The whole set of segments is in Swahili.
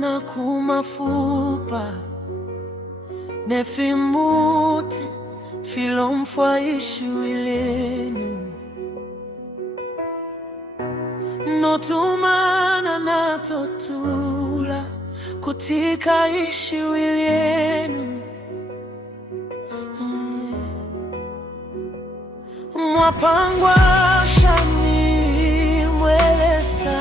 na kumafupa nefimuti filomfaishi wilenu notumana na totula kutika ishi wilenu mwapangwa shani mwelesa.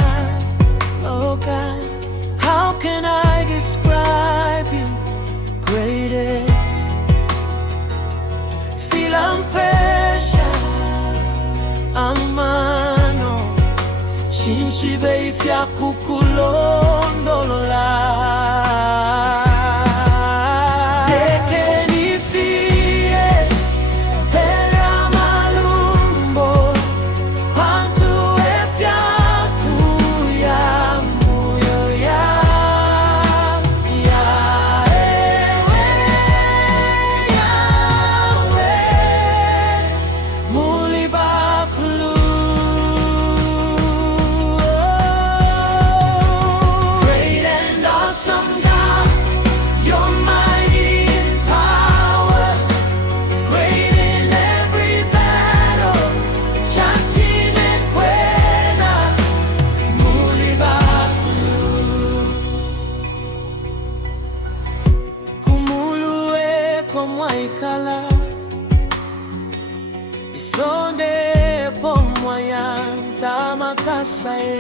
Oh God, how can I describe you, greatest? Filampesha amano shinshibe ifya kukulondolola. Mwaikala isonde pomwaya tamakashae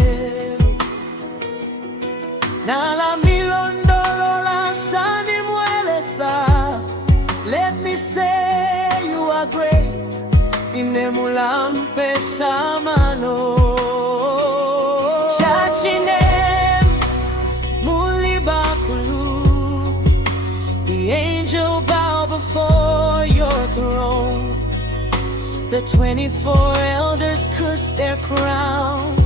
nala milondolola sani mwelesa. Let me say you are great inemulampesha mano chachinem mulibakulu. The angel before your throne, the 24 elders kiss their crown.